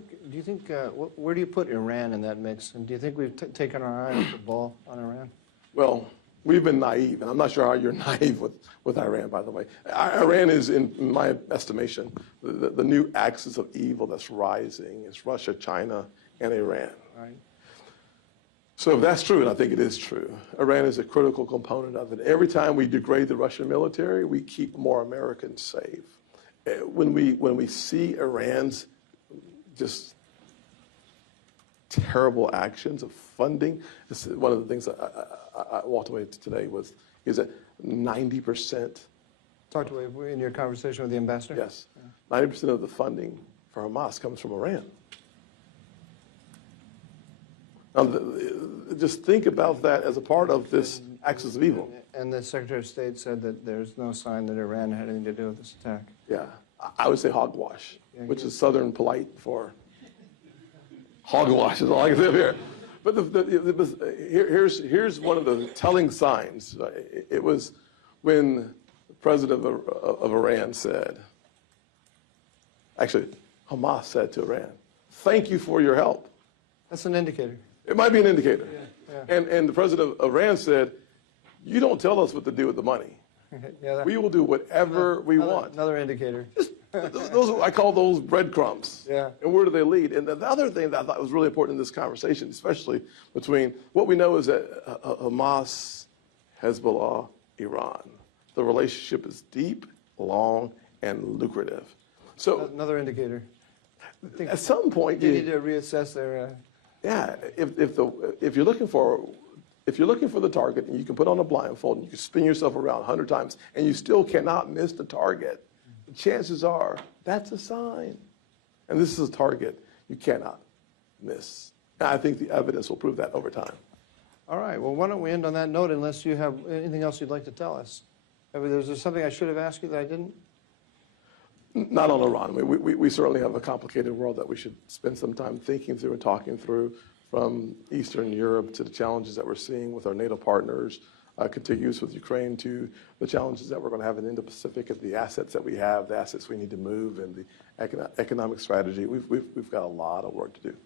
Do you think where do you put Iran in that mix? And do you think we've taken our eye off the ball on Iran? Well, we've been naive, and I'm not sure how you're naive with Iran, by the way. Iran is, in my estimation, the new axis of evil that's rising. It's Russia, China, and Iran. Right. So if that's true, and I think it is true, Iran is a critical component of it. Every time we degrade the Russian military, we keep more Americans safe. When we see Iran's just terrible actions of funding, this is one of the things I walked away today is that 90%. Talked to in your conversation with the ambassador? Yes, 90% of the funding for Hamas comes from Iran. Now, just think about that as a part of this axis of evil. And the Secretary of State said that there's no sign that Iran had anything to do with this attack. Yeah, I would say hogwash, which is Southern polite for hogwash is all I can say here. But here's one of the telling signs. It was when the president of Iran said, actually, Hamas said to Iran, "Thank you for your help." That's an indicator. It might be an indicator. Yeah. And the president of Iran said, "You don't tell us what to do with the money. Yeah, We will do whatever we want." Another indicator. I call those breadcrumbs. Yeah. And where do they lead? And the other thing that I thought was really important in this conversation, especially between what we know is that Hamas, Hezbollah, Iran, the relationship is deep, long, and lucrative. So Another indicator. at some point, They need to reassess their. yeah, if you're looking for the target and you can put on a blindfold and you can spin yourself around 100 times and you still cannot miss the target, the chances are that's a sign. And this is a target you cannot miss. And I think the evidence will prove that over time. All right. Well, why don't we end on that note unless you have anything else you'd like to tell us? I mean, is there something I should have asked you that I didn't? Not on Iran. I mean, we certainly have a complicated world that we should spend some time thinking through and talking through, from Eastern Europe to the challenges that we're seeing with our NATO partners, contiguous with Ukraine, to the challenges that we're going to have in the Indo-Pacific, and the assets that we have, the assets we need to move, and the economic strategy. We've got a lot of work to do.